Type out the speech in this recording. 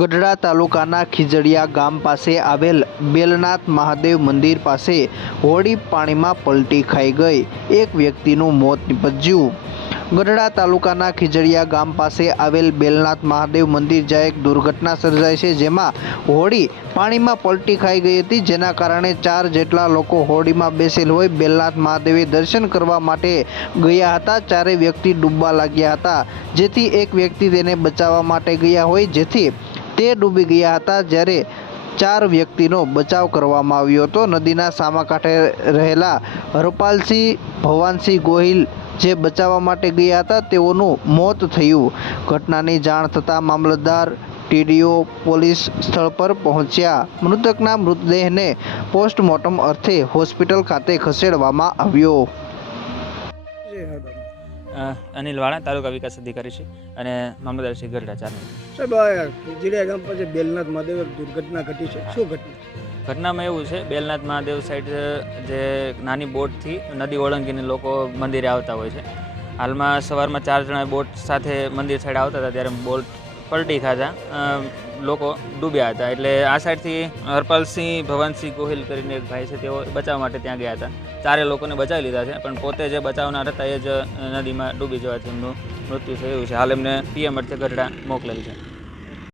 ગઢડા તાલુકાના ખીજડીયા ગામ પાસે આવેલ બેલનાથ મહાદેવ મંદિર પાસે હોડી પાણીમાં પલટી ખાઈ ગઈ, એક વ્યક્તિનું મોત નીપજ્યું। ગઢડા તાલુકાના ખીજડીયા ગામ પાસે આવેલ બેલનાથ મહાદેવ મંદિર જ્યાં એક દુર્ઘટના સર્જાઈ છે, જેમાં હોડી પાણીમાં પલટી ખાઈ ગઈ હતી, જેના કારણે 4 જેટલા લોકો હોડીમાં બેસેલ હોય બેલનાથ મહાદેવે દર્શન કરવા માટે ગયા હતા। 4 વ્યક્તિ ડૂબવા લાગ્યા હતા, જેથી એક વ્યક્તિ તેને બચાવવા માટે ગયા હોય, જેથી તે ડૂબી ગયા હતા, જ્યારે 4 વ્યક્તિનો બચાવ કરવામાં આવ્યો હતો। નદીના સામા કાંઠે રહેલા હરપાલસિંહ ભવાનસિંહ ગોહિલ જે બચાવવા માટે ગયા હતા, તેઓનું મોત થયું। ઘટનાની જાણ થતાં મામલતદાર, ટીડીઓ, પોલીસ સ્થળ પર પહોંચ્યા। મૃતકના મૃતદેહને પોસ્ટમોર્ટમ અર્થે હોસ્પિટલ ખાતે ખસેડવામાં આવ્યો। અનિલ વાળા, તાલુકા વિકાસ અધિકારી છે અને મામલતદાર શ્રી ગઢડા ચાર સાહેબ, ખીજડીયા ગામ પાસે બેલનાથ મહાદેવ દુર્ઘટના ઘટી છે, શું ઘટના? ઘટનામાં એવું છે, બેલનાથ મહાદેવ સાઈડ જે નાની બોટથી નદી ઓળંગીને લોકો મંદિરે આવતા હોય છે। હાલમાં સવારમાં 4 જણા બોટ સાથે મંદિર સાઈડ આવતા હતા, ત્યારે બોટ પલટી ખાતા લોકો ડૂબ્યા હતા। એટલે આ સાઈડથી હરપાલસિંહ ભવાનસિંહ ગોહિલ કરીને એક ભાઈ છે, તેઓ બચાવવા માટે ત્યાં ગયા હતા। 4 લોકોને બચાવી લીધા છે, પણ પોતે જે બચાવનાર હતા એ જ નદીમાં ડૂબી જવાથી એમનું મૃત્યુ થયું છે। હાલ એમને પીએમ અર્થે ગઢડા મોકલેલ છે।